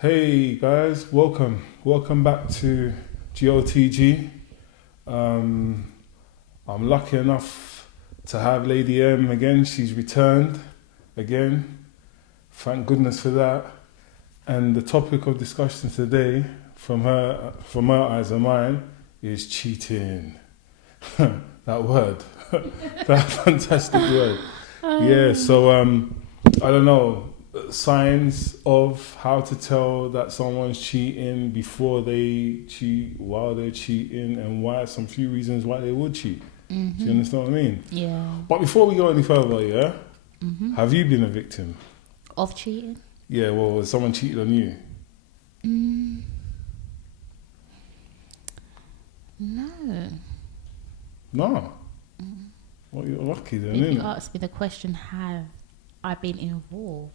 Hey guys, welcome back to G.O.T.G. I'm lucky enough to have Lady M again. She's returned again. Thank goodness for that. And the topic of discussion today, from her eyes and mine, is cheating. That word, that fantastic word. Yeah. So I don't know. Signs of how to tell that someone's cheating before they cheat, while they're cheating, and why some few reasons why they would cheat. Mm-hmm. Do you understand what I mean? Yeah. But before we go any further, have you been a victim of cheating? Yeah. Well, someone cheated on you. No. Well, you're lucky then. If you Innit? ask me the question, have I been involved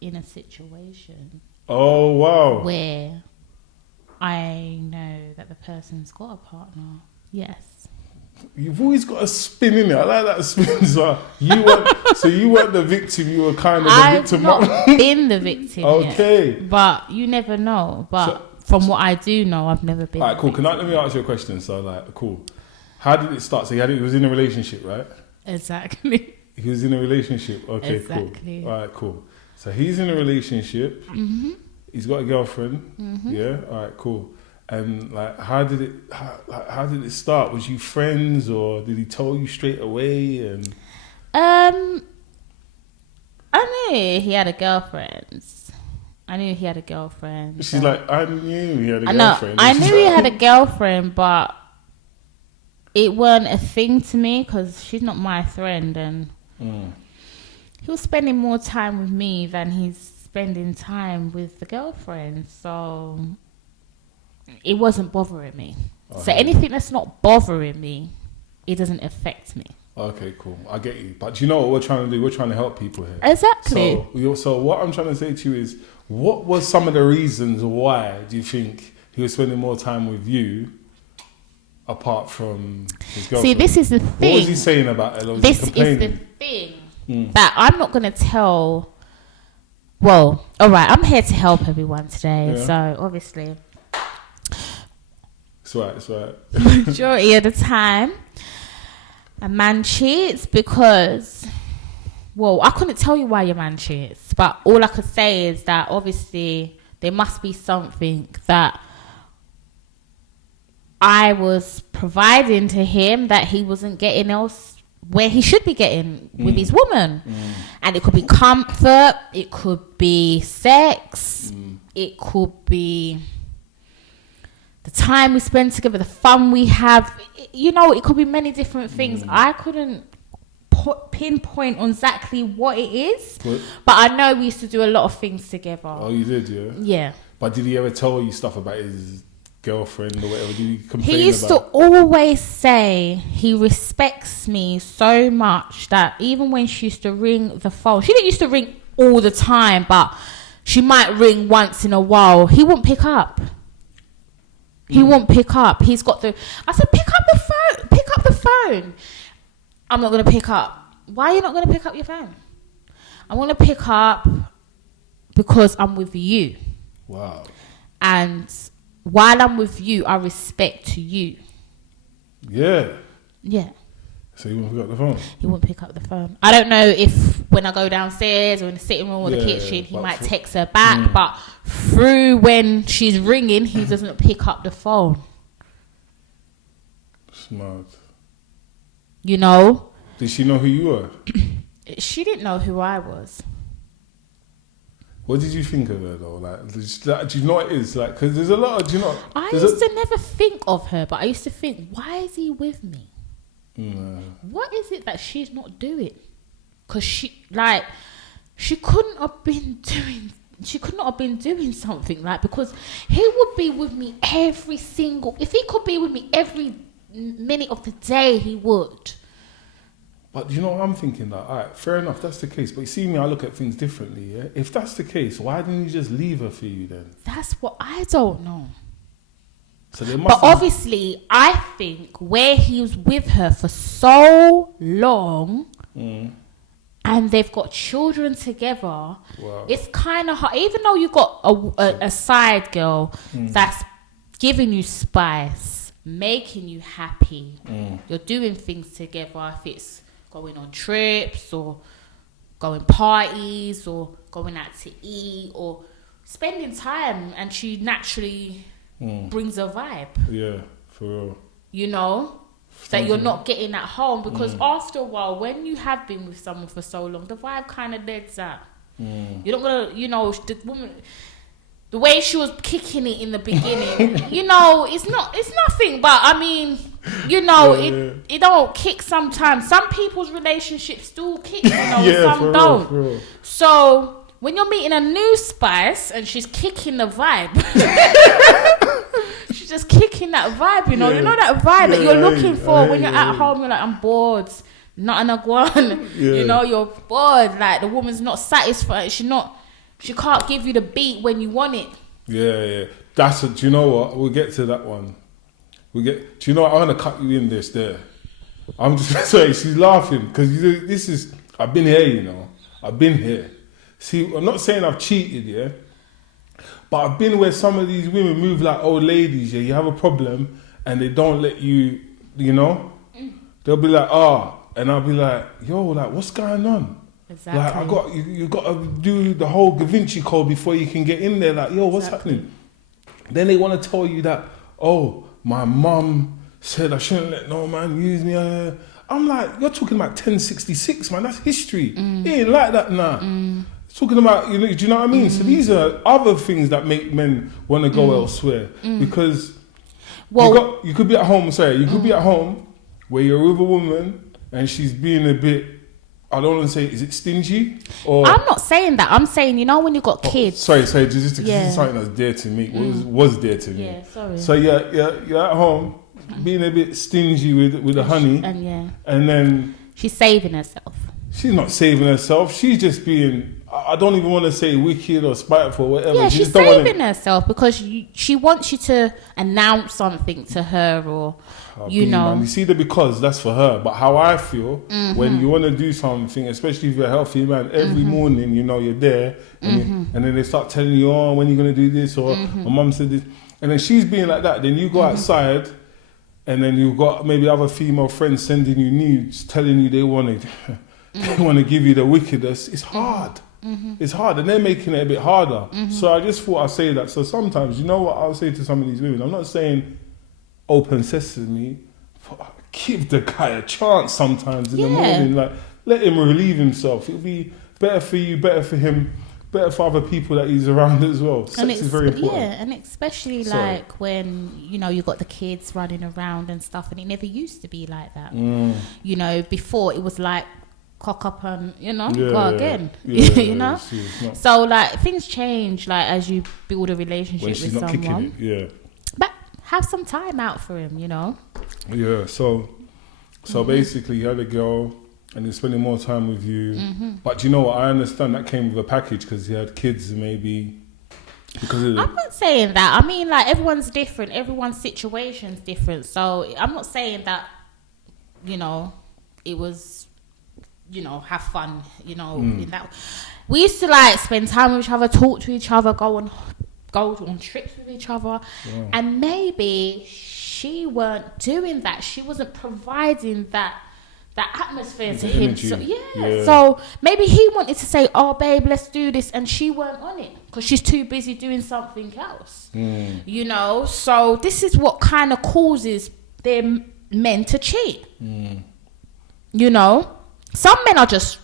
in a situation Oh wow. where I know that the person's got a partner? Yes. You've always got a spin in it. I like that spin. So you weren't the victim. You were kind of the I've victim. not been the victim Okay. yet, but you never know. But from what I do know, I've never been. All right, cool. Let me ask you a question. So, like, cool. How did it start? So, he was in a relationship, right? Exactly. He was in a relationship. Okay, Exactly. cool. All right, cool. So, he's in a relationship. Mm-hmm. He's got a girlfriend. Mm-hmm. Yeah. All right, cool. And how did it start? Was you friends, or did he tell you straight away? And I knew he had a girlfriend. she's like, I knew he had a No, girlfriend. I knew he had a girlfriend, but it weren't a thing to me because she's not my friend, and he was spending more time with me than he's spending time with the girlfriend. So it wasn't bothering me. So anything that's not bothering me, it doesn't affect me. Okay, cool. I get you. But do you know what we're trying to do? We're trying to help people here. Exactly. So what I'm trying to say to you is, what was some of the reasons why do you think he was spending more time with you apart from his girlfriend? See, this is the thing. What was he saying about it? This is the thing that I'm not going to tell. Well, all right, I'm here to help everyone today. Yeah. So obviously, It's right. majority of the time, a man cheats because, well, I couldn't tell you why your man cheats, but all I could say is that obviously there must be something that I was providing to him that he wasn't getting else where he should be getting with his woman. And it could be comfort, it could be sex, it could be the time we spend together, the fun we have. You know, it could be many different things. I couldn't pinpoint on exactly what it is, but I know we used to do a lot of things together. Oh, you did, yeah? Yeah. But did he ever tell you stuff about his girlfriend or whatever? Did he complain He used to always say he respects me so much that even when she used to ring the phone, she didn't used to ring all the time, but she might ring once in a while. He won't pick up. He won't pick up. He's got I said, pick up the phone. Pick up the phone. I'm not going to pick up. Why are you not going to pick up your phone? I'm going to pick up because I'm with you. Wow. And while I'm with you, I respect you. Yeah. Yeah. So he won't pick up the phone? He won't pick up the phone. I don't know if when I go downstairs or in the sitting room or the kitchen, he might text her back. But through when she's ringing, he doesn't pick up the phone. Smart. You know? Did she know who you were? She didn't know who I was. What did you think of her though? Like, do you know what it is? Like, because there's a lot of, do you know? I used to never think of her, but I used to think, why is he with me? What is it that she's not doing? Because she couldn't have been doing. She could not have been doing something, like, because he would be with me every single. If he could be with me every minute of the day, he would. But you know what I'm thinking? That, all right, fair enough, that's the case. But you see me, I look at things differently. Yeah, if that's the case, why didn't you just leave her for you then? That's what I don't know. So there must. But obviously, I think where he was with her for so long, and and they've got children together. Wow. It's kind of hard, even though you got a side girl that's giving you spice, making you happy. You're doing things together. If it's going on trips or going parties or going out to eat or spending time, and she naturally brings a vibe. Yeah, for real. You know, that you're not getting at home, because after a while, when you have been with someone for so long, the vibe kind of deads out. You're not gonna, you know, the woman, the way she was kicking it in the beginning, you know, it's nothing. But I mean, you know, it don't kick sometimes. Some people's relationships do kick, you know, some don't. Real. So when you're meeting a new spice and she's kicking the vibe, she's just kicking that vibe, you know. You know that vibe that you're looking for when you're at home. You're like, I'm bored, nothing to go on. You know, you're bored. Like, the woman's not satisfied. She can't give you the beat when you want it. Yeah. Do you know what? We'll get to that one. Do you know what? I'm gonna cut you in this there. I'm just gonna say, she's laughing because I've been here, you know. I've been here. See, I'm not saying I've cheated, yeah. But I've been where some of these women move like old ladies, yeah. You have a problem and they don't let you, you know. They'll be like, and I'll be like, yo, like, what's going on? Exactly. Like, you got to do the whole Da Vinci Code before you can get in there. Like, yo, what's happening? Then they want to tell you that, my mum said I shouldn't let no man use me. I'm like, you're talking about 1066, man. That's history. It ain't like that now. Talking about, you know, do you know what I mean? So these are other things that make men want to go elsewhere, because you could be at home. You could be at home where you're with a woman and she's being a bit, I don't want to say, is it stingy? Or I'm not saying that. I'm saying, you know, when you got kids. Sorry, this is something that's dear to me. Was dear to me. Yeah, sorry. So you're at home being a bit stingy with the honey, and then she's saving herself. She's not saving herself. She's just being, I don't even want to say wicked or spiteful or whatever. Yeah, she's saving herself because she wants you to announce something to her, or you know. Man. You see, because that's for her. But how I feel when you want to do something, especially if you're a healthy man, every morning, you know, you're there, and then they start telling you, when are you going to do this, or my mum said this, and then she's being like that. Then you go outside, and then you've got maybe other female friends sending you nudes, telling you they want to give you the wickedness. It's hard. It's hard, and they're making it a bit harder. So I just thought I'd say that. So sometimes, you know what I'll say to some of these women? I'm not saying open sesame, but give the guy a chance sometimes in the morning. Like, let him relieve himself. It'll be better for you, better for him, better for other people that he's around as well. Sex is very important. Yeah, and especially like when, you know, you got the kids running around and stuff, and it never used to be like that. You know, before it was like, cock up and, you know, go again. You know? So, like, things change, like, as you build a relationship with someone. But have some time out for him, you know? Yeah, so basically you had a girl and he's spending more time with you. But you know what? I understand that came with a package because he had kids, maybe. Because I'm not saying that. I mean, like, everyone's different. Everyone's situation's different. So I'm not saying that, you know, it was, you know, have fun, you know, in that. We used to, like, spend time with each other, talk to each other, go on trips with each other. And maybe she weren't doing that. She wasn't providing that atmosphere to him. So, so maybe he wanted to say, oh, babe, let's do this. And she weren't on it because she's too busy doing something else. You know, so this is what kind of causes them men to cheat. You know? Some men are just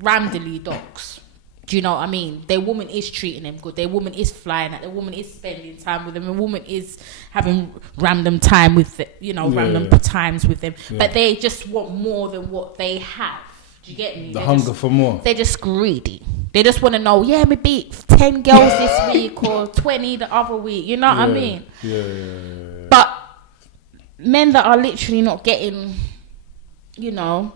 randomly dogs. Do you know what I mean? Their woman is treating them good. Their woman is flying out. Their woman is spending time with them. The woman is having random time with them, you know, times with them. But they just want more than what they have. Do you get me? The hunger for more. They're just greedy. They just want to know, maybe 10 girls this week or 20 the other week. You know what I mean? But men that are literally not getting, you know,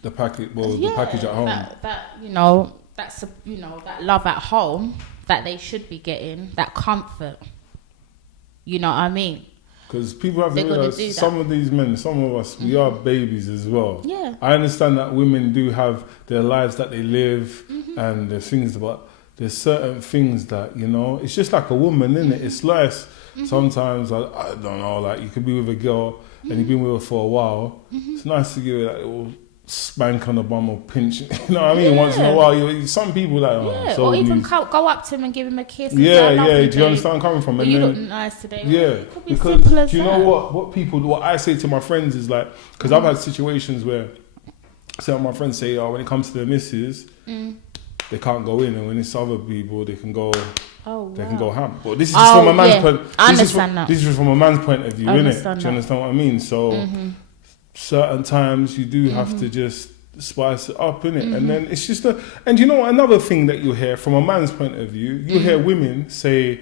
the package at home. That you know, that's that love at home that they should be getting, that comfort. You know what I mean? Because people have to They're gonna do realize that. some of these men, some of us, we are babies as well. Yeah. I understand that women do have their lives that they live and there's things, but there's certain things that, you know, it's just like a woman, isn't it? It's nice. Sometimes, I don't know, like you could be with a girl and you've been with her for a while. It's nice to give her that little spank on the bum or pinch, you know what I mean? Once in a while, some people like, Yeah, so or even news. go up to him and give him a kiss. And Yeah, say, "I love yeah. you, Do you understand babe. where I'm coming from? Well, And you then, look nice today. yeah, It could be because simple as do you that. know what I say to my friends is like, because I've had situations where some of my friends say, oh, when it comes to the missus, they can't go in, and when it's other people, they can go. They can go ham. But this is just from a man's point. I understand that. This is just from a man's point of view, I innit? understand Do you understand what I mean? So certain times you do have to just spice it up, innit? And then it's just and you know what, another thing that you hear from a man's point of view, you hear women say,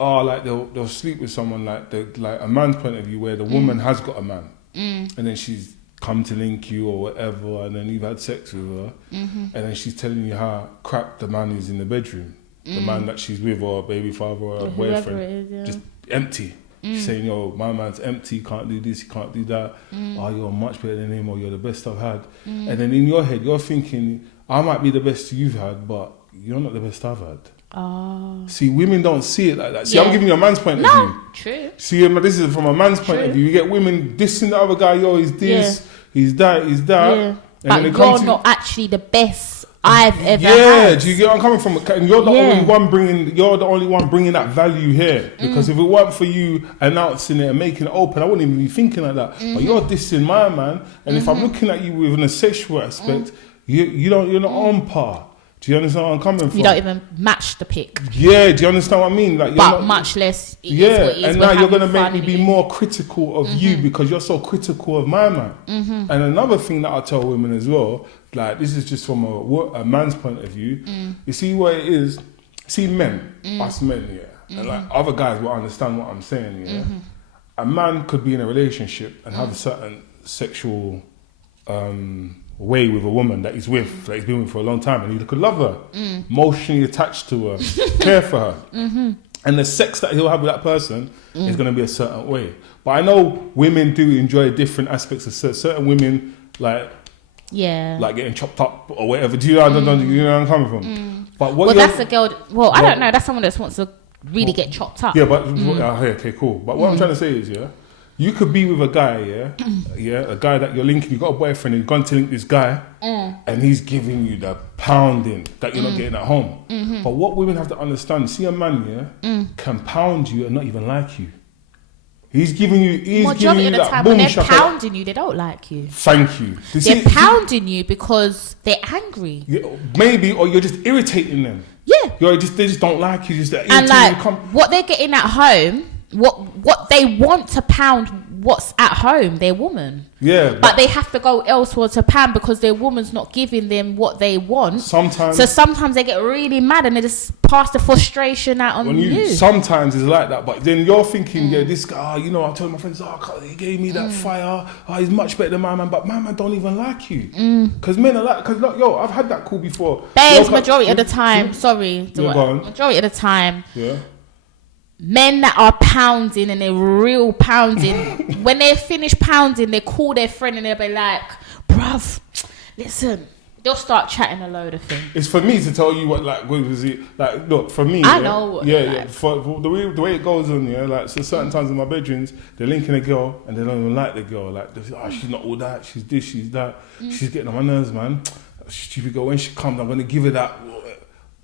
oh, like they'll sleep with someone like a man's point of view where the woman has got a man, and then she's come to link you or whatever, and then you've had sex with her, and then she's telling you how crap the man is in the bedroom, the man that she's with, or baby father or boyfriend, it is, yeah. just empty. She's saying, yo, my man's empty, he can't do this, he can't do that. Oh, you're much better than him, or you're the best I've had. And then in your head, you're thinking, I might be the best you've had, but you're not the best I've had. Oh. See, women don't see it like that. See, Yeah. I'm giving you a man's point of view. True. See, this is from a man's point of view. You get women dissing the other guy, yo, he's this, he's that, he's that. Yeah. And But when it you're comes to, not actually the best I've ever yeah, had. do you get where I'm coming from? And you're the only one bringing. You're the only one bringing that value here. Because if it weren't for you announcing it and making it open, I wouldn't even be thinking like that. But you're dissing my man, and if I'm looking at you with a sexual aspect, you're not on par. Do you understand where I'm coming from? You don't even match the pic. Yeah, do you understand what I mean? Like, But much less. It is what it is. and We're now you're gonna having make fun me in be it. more critical of you because you're so critical of my man. And another thing that I tell women as well, like this is just from a man's point of view. You see what it is. See men, us men, and like other guys will understand what I'm saying. Yeah, a man could be in a relationship and have a certain sexual way with a woman that he's with, that he's been with for a long time, and he could love her, emotionally attached to her, care for her. And the sex that he'll have with that person is going to be a certain way. But I know women do enjoy different aspects of certain women, like getting chopped up or whatever. Do you know, you know where I'm coming from? But what that's a girl. I don't know. That's someone that wants to really get chopped up. Yeah, but okay, cool. But what I'm trying to say is, you could be with a guy, a guy that you're linking. You got a boyfriend, and you're going to link this guy, and he's giving you the pounding that you're not getting at home. But what women have to understand, see a man, can pound you and not even like you. He's giving you. Majority of the that time, boom when they're shaka. pounding you, they don't like you. Thank you. They're pounding you because they're angry. Maybe, or you're just irritating them. Yeah. They just don't like you. Just And like what they're getting at home, what they want to pound, what's at home, their woman. Yeah. But they have to go elsewhere to pound because their woman's not giving them what they want. Sometimes. So sometimes they get really mad and they just pass the frustration out on you. Sometimes it's like that, but then you're thinking, this guy, I told my friends, he gave me that fire. He's much better than my man, but my man don't even like you. Because men are like, I've had that call before. Babes, majority of the time, majority of the time. Yeah. Men that are pounding and they're real pounding, when they finish pounding, they call their friend and they'll be like, bruv, listen. They'll start chatting a load of things. It's for me to tell you what was it like. Look, for me, I know. For the way it goes on, so certain times in my bedrooms, they're linking a girl and they don't even like the girl. Like, she's not all that. She's this. She's that. She's getting on my nerves, man. Stupid girl. When she comes, I'm gonna give her that.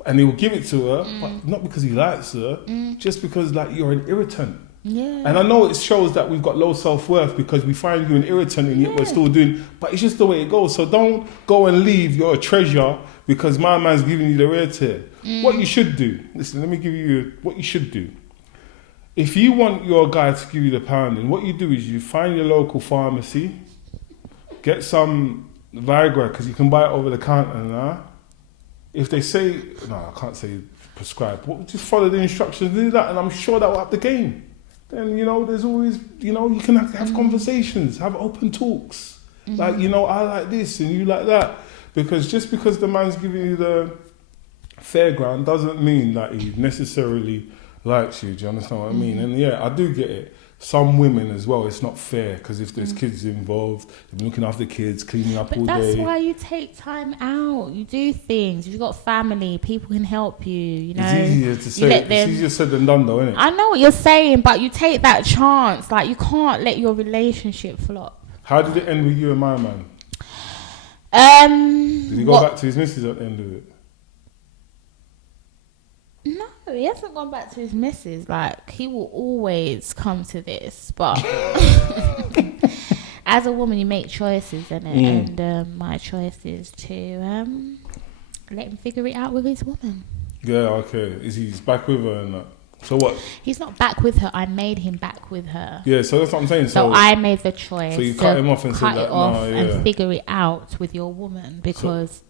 And he will give it to her, but not because he likes her, just because you're an irritant. Yeah. And I know it shows that we've got low self-worth because we find you an irritant and yet we're still doing, but it's just the way it goes. So don't go and leave you're a treasure because my man's giving you the rare tear. What you should do, listen, let me give you what you should do. If you want your guy to give you the pounding, what you do is you find your local pharmacy, get some Viagra because you can buy it over the counter now. If they say, no, I can't say prescribe, just follow the instructions, do that, and I'm sure that will up the game. Then, there's always, you can have conversations, have open talks. Like, I like this and you like that. Because just because the man's giving you the fairground doesn't mean that he necessarily likes you. Do you understand what I mean? And yeah, I do get it. some women as well, it's not fair because if there's kids involved, they're looking after kids, cleaning up all That's day. why you take time out. You do things. If you've got family, people can help you. You know, It's easier to say. It's easier said than done, though, isn't it? I know what you're saying, but you take that chance. Like, you can't let your relationship flop. How did it end with you and my man? Did he go back to his missus at the end of it? No, he hasn't gone back to his missus. Like, he will always come to this. But as a woman, you make choices, innit? And my choice is to let him figure it out with his woman. Yeah, okay. He's back with her and that. So what? He's not back with her. I made him back with her. Yeah, so that's what I'm saying. So I made the choice. So you cut him off and said that, and figure it out with your woman because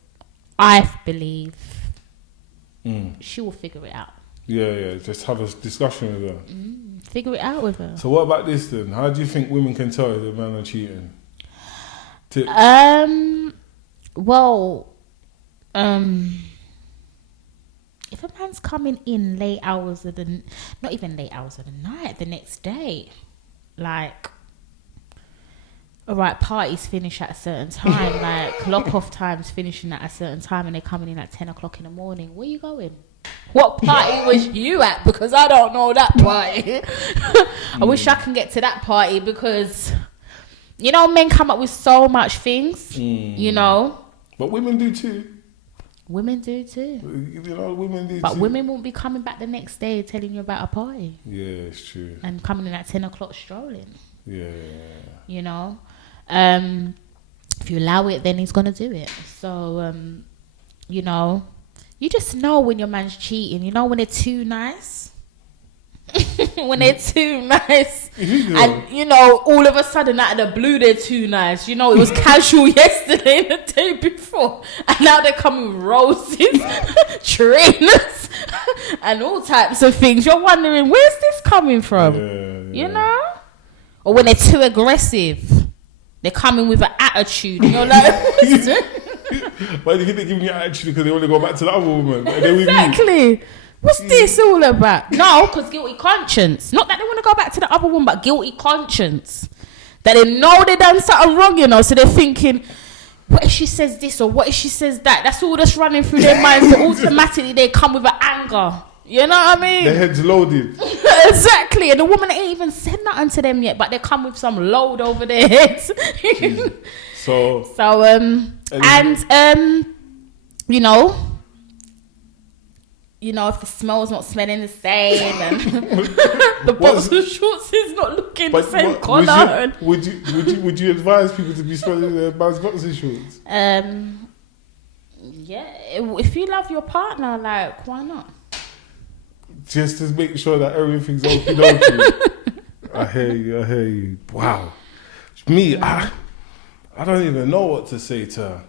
I believe she will figure it out. Yeah. Just have a discussion with her. Figure it out with her. So what about this then? How do you think women can tell if a man are cheating? Tips. If a man's coming in late hours of the, not even late hours of the night, the next day, like, all right, parties finish at a certain time, like lock off times finishing at a certain time, and they're coming in at 10 o'clock in the morning. Where you going? What party was you at? Because I don't know that party. I wish I can get to that party because, you know, men come up with so much things, you know. But women do too. Women do too. You know, women do but too. Women won't be coming back the next day telling you about a party. Yeah, it's true. And coming in at 10 o'clock strolling. Yeah. You know? If you allow it, then he's going to do it. So, you know, you just know when your man's cheating. You know when they're too nice? When they're too nice. And, you know, all of a sudden out of the blue, they're too nice. You know, it was casual yesterday and the day before. And now they're coming with roses, trainers, and all types of things. You're wondering, where's this coming from? You know? Or when they're too aggressive. They're coming with an attitude. And you're like, why do you think they're giving you attitude? Because they want to go back to the other woman. Exactly. What's this all about? No, because guilty conscience. Not that they want to go back to the other one, but guilty conscience. That they know they done something wrong, you know, so they're thinking, what if she says this or what if she says that? That's all that's running through their minds. So automatically they come with an anger. You know what I mean? Their head's loaded. Exactly. And the woman ain't even said nothing to them yet, but they come with some load over their heads. So, you know, if the smell's not smelling the same and the boxer shorts is not looking the same colour. Would you advise people to be smelling their man's boxer shorts? Yeah, if you love your partner, like, why not? Just to make sure that everything's okie-dokie. I hear you. Wow. Me, I don't even know what to say to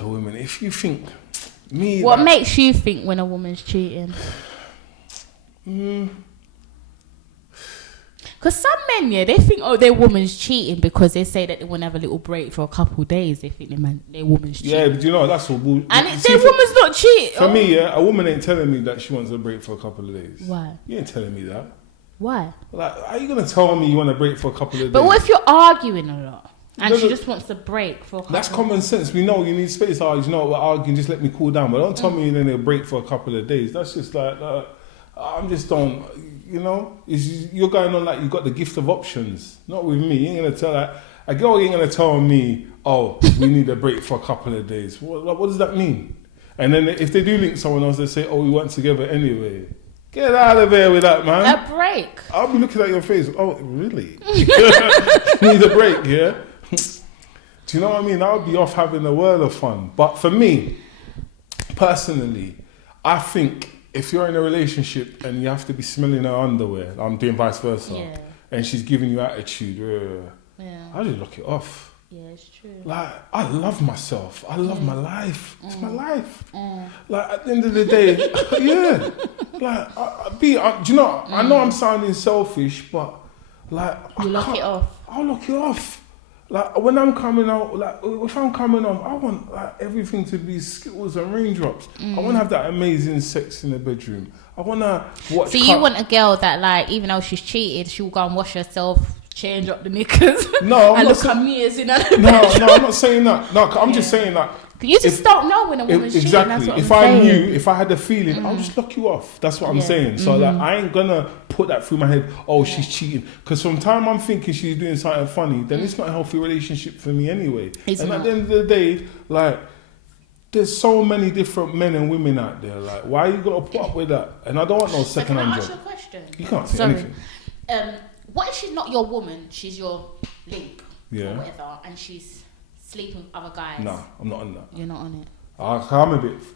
women. If you think... What makes you think when a woman's cheating? Because some men, they think, their woman's cheating because they say that they want to have a little break for a couple of days. They think their woman's cheating. Yeah, but you know, that's all bullshit. And their woman's not cheating. For me, a woman ain't telling me that she wants a break for a couple of days. Why? You ain't telling me that. Why? Like, are you going to tell me you want a break for a couple of days? But what if you're arguing a lot? And she just wants a break for a couple. That's common sense. We know you need space. You know, we're arguing, just let me cool down. But don't tell me you need a break for a couple of days. That's just like, I'm just don't, you know, you're going on like you got the gift of options. Not with me. You ain't going to tell that. A girl ain't going to tell me, we need a break for a couple of days. What does that mean? And then if they do link someone else, they say, we weren't together anyway. Get out of there with that, man. A break. I'll be looking at your face. Oh, really? Need a break, yeah? Do you know what I mean? I would be off having a world of fun. But for me, personally, I think if you're in a relationship and you have to be smelling her underwear, I'm doing vice versa, and she's giving you attitude, I just lock it off. Yeah, it's true. Like, I love myself. I love my life. It's my life. Like, at the end of the day, Like, do you know, I know I'm sounding selfish, but like... You lock it off. I'll lock it off. Like when I'm coming out, like if I'm coming home, I want like everything to be skittles and raindrops. I want to have that amazing sex in the bedroom. I want to watch. So you want a girl that, like, even though she's cheated, she'll go and wash herself, change up the knickers, no, and look at mirrors in her bedroom. No, I'm not saying that. No, I'm just saying that. You just don't know when a woman's cheating. That's what if I'm I saying. knew, if I had the feeling, I'll just lock you off. That's what I'm saying. So like, I ain't gonna put that through my head. Oh, she's cheating. Because from time I'm thinking she's doing something funny, then it's not a healthy relationship for me anyway. At the end of the day, like, there's so many different men and women out there. Like, why you gotta put up with that? And I don't want no second-hand job. Can I ask you a question? You can't say anything. What if she's not your woman? She's your link, or Yeah. whatever, and she's sleeping with other guys? Nah, I'm not on that. You're not on it.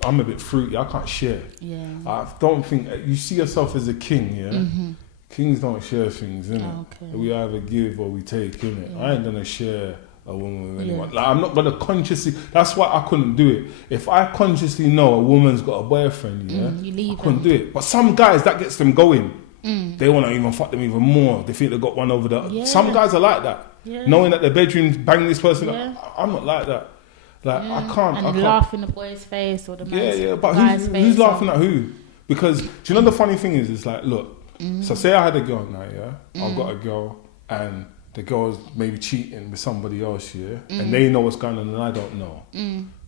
I'm a bit fruity. I can't share. Yeah. I don't think you see yourself as a king. Yeah. Kings don't share things, innit? Oh, okay. We either give or we take, innit? Yeah. I ain't gonna share a woman with anyone. Like, I'm not gonna consciously. That's why I couldn't do it. If I consciously know a woman's got a boyfriend, yeah, you leave I couldn't do it. But some guys, that gets them going. They want to even fuck them even more. They think they got one over the. Yeah. Some guys are like that. Yeah. Knowing that their bedroom's bang this person. Yeah. I'm not like that. Like I can't. And I can't. laugh in the boy's face or the man's But guy's face. who's laughing at who? Because do you know the funny thing is, it's like, look. So say I had a girl now, yeah. I've got a girl, and the girl's maybe cheating with somebody else, yeah, and they know what's going on, and I don't know.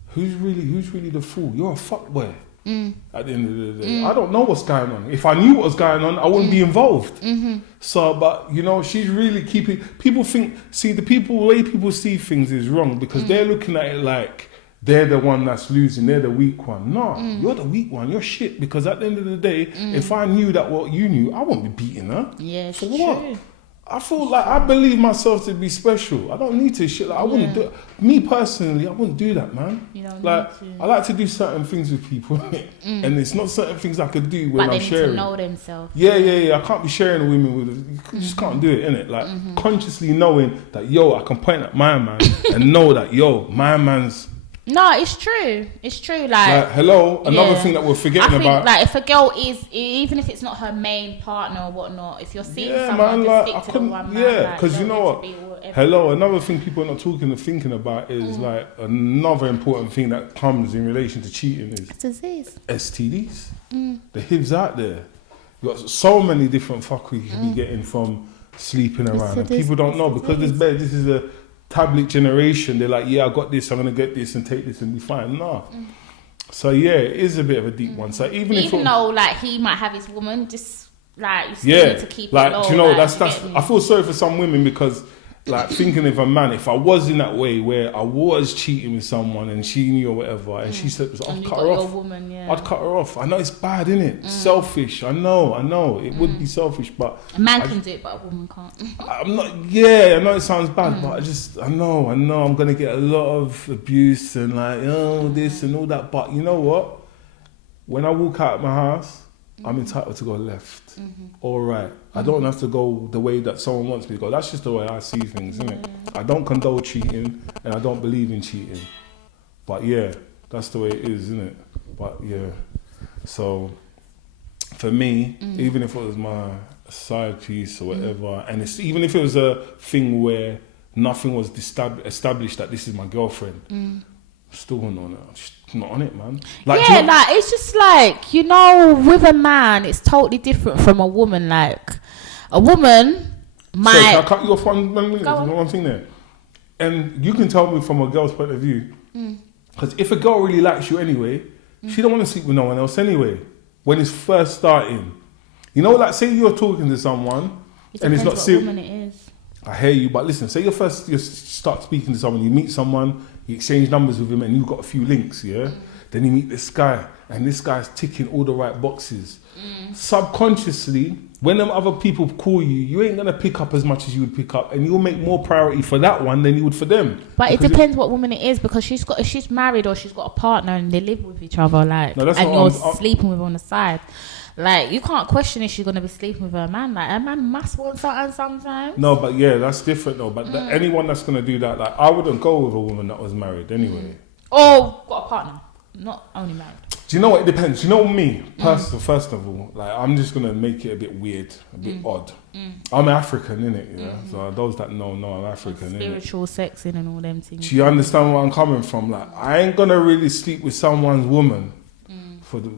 Who's really the fool? You're a fuckboy. At the end of the day, I don't know what's going on. If I knew what was going on, I wouldn't be involved. So, but you know, she's really keeping. People think, see, the way people see things is wrong because they're looking at it like they're the one that's losing, they're the weak one. No, you're the weak one, you're shit. Because at the end of the day, if I knew that what you knew, I wouldn't be beating her. Yeah, it's For true. what? I feel like I believe myself to be special. I don't need to shit. Like, I wouldn't do. Me personally, I wouldn't do that, man. You don't like, need to. I like to do certain things with people, and it's not certain things I could do when But I'm they sharing. need to know themselves. Yeah. I can't be sharing women with. You just can't do it, innit? Like consciously knowing that I can point at my man and know that my man's. No, it's true. It's true. Like hello, another thing that we're forgetting I think, about. like, if a girl is, even if it's not her main partner or whatnot, if you're seeing someone, man, just like, stick to the one man. yeah, because you know what? Whatever. Hello, another thing people are not talking or thinking about is like another important thing that comes in relation to cheating is Disease. STDs. The HIVs out there. You got so many different fuckery you can be getting from sleeping around, and people don't know because this is a tablet generation. They're like, yeah, I got this, I'm gonna get this and take this and be fine. No. So yeah, it is a bit of a deep one. So even though like he might have his woman, just like you still need to keep it low. Do you know, like, that's I feel sorry for some women because like thinking of a man, if I was in that way where I was cheating with someone and she knew or whatever, and she said, I'd cut her off. Woman, yeah. I'd cut her off. I know it's bad, innit? Selfish. I know. It would be selfish, but a man can do it, but a woman can't. I'm not. Yeah, I know it sounds bad, but I know. I'm gonna get a lot of abuse and like this and all that. But you know what? When I walk out of my house, I'm entitled to go left or right. I don't have to go the way that someone wants me to go. That's just the way I see things, isn't it? I don't condone cheating and I don't believe in cheating. But yeah, that's the way it is, isn't it? But yeah. So for me, even if it was my side piece or whatever, and it's even if it was a thing where nothing was established that this is my girlfriend, still not on it. I'm just not on it, man. Like, yeah, like it's just like, you know, with a man, it's totally different from a woman. Like a woman might. Sorry, can I cut you off one minute? Go on. One thing there, and you can tell me from a girl's point of view, because if a girl really likes you anyway, she don't want to sleep with no one else anyway. When it's first starting, you know, like say you're talking to someone and it's not serious. Woman it is. I hear you, but listen, say you start speaking to someone, you meet someone, you exchange numbers with him and you've got a few links, yeah? Then you meet this guy and this guy's ticking all the right boxes. Subconsciously, when them other people call you, you ain't gonna pick up as much as you would pick up and you'll make more priority for that one than you would for them. But it depends what woman it is, because if she's married or she's got a partner and they live with each other, like, and you're sleeping with her on the side. Like, you can't question if she's going to be sleeping with her man. Like, a man must want something sometimes. No, but yeah, that's different though. But anyone that's going to do that, like, I wouldn't go with a woman that was married anyway. Or got a partner, not only married. Do you know what? It depends. You know me, first of all, like I'm just gonna make it a bit weird, a bit odd. I'm African, innit? Yeah. So those that know I'm African. Spiritual sexing and all them things. Do you understand where I'm coming from? Like I ain't gonna really sleep with someone's woman for the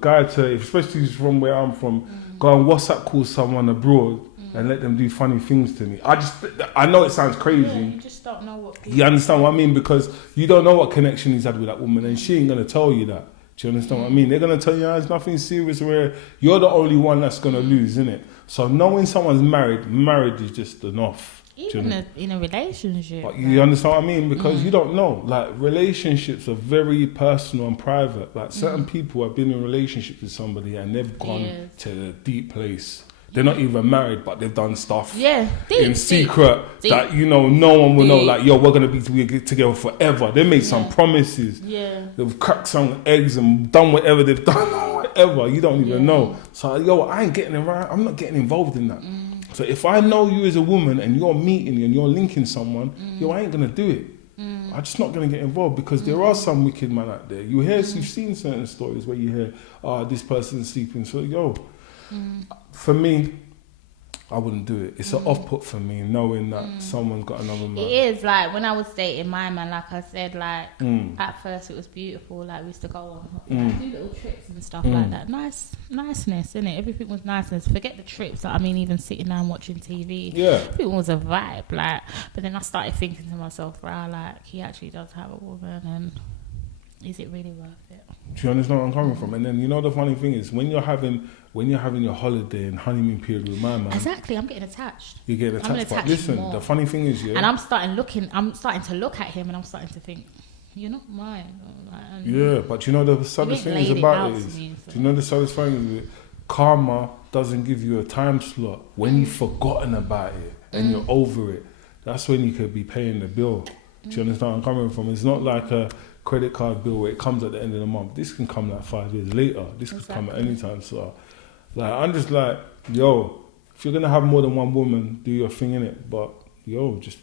guy to, especially from where I'm from, go and WhatsApp call someone abroad and let them do funny things to me. I know it sounds crazy. Yeah, you just don't know what. You understand what I mean? Because you don't know what connection he's had with that woman, and she ain't gonna tell you that. Do you understand what I mean? They're gonna tell you it's nothing serious, where you're the only one that's gonna lose, innit? So knowing someone's married is just enough. Even in a relationship. But you understand what I mean? Because you don't know. Like, relationships are very personal and private. Like, certain people have been in relationships with somebody and they've gone to a deep place. They're not even married, but they've done stuff in secret that, you know, no one will know. Like, yo, we're going to be together forever. They made some promises. Yeah. They've cracked some eggs and done whatever they've done. Whatever. You don't even know. So, yo, I ain't getting around. I'm not getting involved in that. So if I know you as a woman and you're meeting and you're linking someone, yo, I ain't going to do it. I'm just not going to get involved, because there are some wicked men out there. You've seen certain stories where you hear, this person's sleeping. So, yo, for me, I wouldn't do it. It's an off-put for me, knowing that someone's got another man. It is, like, when I was dating my man, like I said, like, at first it was beautiful. Like, we used to go on, do little trips and stuff like that. Niceness, innit? Everything was niceness. Forget the trips. Like, I mean, even sitting down watching TV. Yeah. Everything was a vibe, like. But then I started thinking to myself, wow, like, he actually does have a woman, and is it really worth it? Do you understand where I'm coming from? And then, you know, the funny thing is, when you're having your holiday and honeymoon period with my man, exactly, I'm getting attached. You're getting attached. But listen, the funny thing is, and I'm starting to look at him, and I'm starting to think, you're not mine. Like, but you know the saddest thing is about it is, do you know the saddest thing is, karma doesn't give you a time slot. When you've forgotten about it and you're over it, that's when you could be paying the bill. Do you understand where I'm coming from? It's not like a credit card bill where it comes at the end of the month. This can come like 5 years later. This could come at any time. So, like, I'm just like, yo, if you're gonna have more than one woman, do your thing in it. But yo, just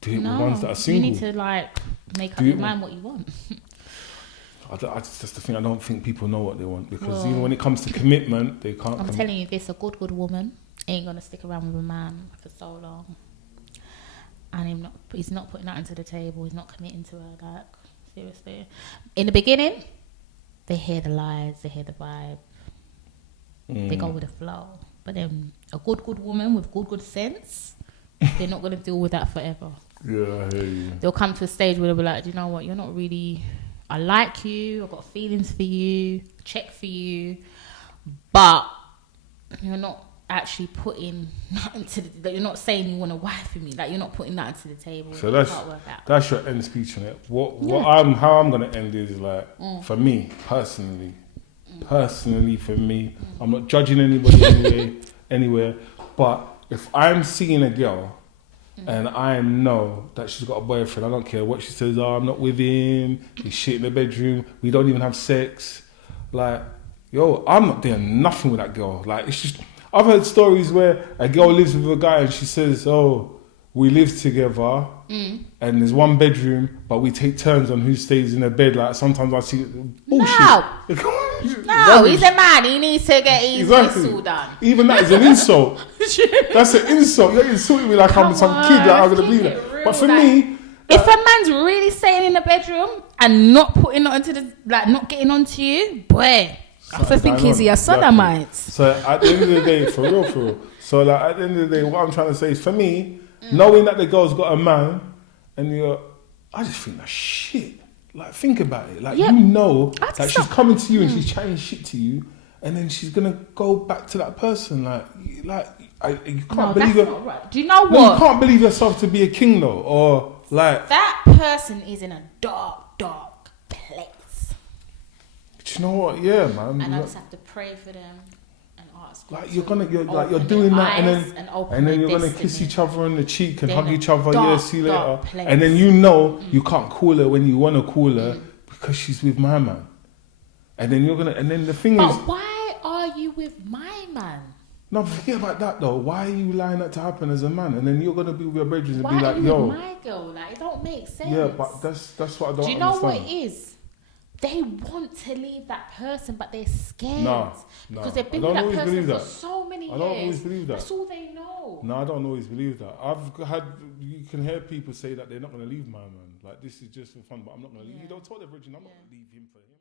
do it with ones that are single. You need to, like, make up your mind what you want. That's the thing. I don't think people know what they want, because even when it comes to commitment, they can't. I'm telling you this: a good woman ain't gonna stick around with a man for so long, and he's not putting that into the table. He's not committing to her. Like, seriously, in the beginning, they hear the lies, they hear the vibe, they go with the flow. But then a good woman with good sense, they're not gonna deal with that forever. Yeah, I hear you. They'll come to a stage where they'll be like, do you know what? You're not really. I like you. I've got feelings for you. Check for you, but you're not actually putting nothing to the, you're not saying you want a wife for me. Like, you're not putting that to the table. So that's your end speech on it. How I'm gonna end is like, for me personally, for me, I'm not judging anybody anywhere. But if I'm seeing a girl and I know that she's got a boyfriend, I don't care what she says. I'm not with him. He's shit in the bedroom. We don't even have sex. Like, yo, I'm not doing nothing with that girl. Like, it's just. I've heard stories where a girl lives with a guy and she says, oh, we live together and there's one bedroom, but we take turns on who stays in the bed. Like, sometimes I see bullshit. No, he's a man. He needs to get his whistle done. Even that is an insult. That's an insult. You're insulting me like I'm some kid. Like, I'm going to believe it. But for me... If a man's really staying in the bedroom and not putting it onto the... Like, not getting onto you, boy... I think he's your sodomite. So at the end of the day, for real. So like, at the end of the day, what I'm trying to say is, for me, knowing that the girl's got a man, and I just think that's shit. Like, think about it. Like, you know that she's coming to you and she's chatting shit to you, and then she's gonna go back to that person. You can't believe it. Not right. Do you know what? You can't believe yourself to be a king though, or like that person is in a dark place. Do you know what? Yeah, man. And I just have to pray for them and ask. Like, you're doing that, and then you're gonna kiss each other on the cheek and hug each other. See you later. And then you can't call her when you want to call her because she's with my man. And then the thing is. But why are you with my man? No, forget about that though. Why are you allowing that to happen as a man? And then you're gonna be with your brethren and why be like, are you yo. with my girl? Like, it don't make sense. Yeah, but that's what I don't understand. Do you know what it is? they want to leave that person, but they're scared. No. Because they've been I with don't that always person believe for that. so many years. I don't always believe that. That's all they know. No, I don't always believe that. You can hear people say that they're not going to leave my man. Like, this is just for fun, but I'm not going to leave. You don't tell the virgin, I'm not going to leave him for him.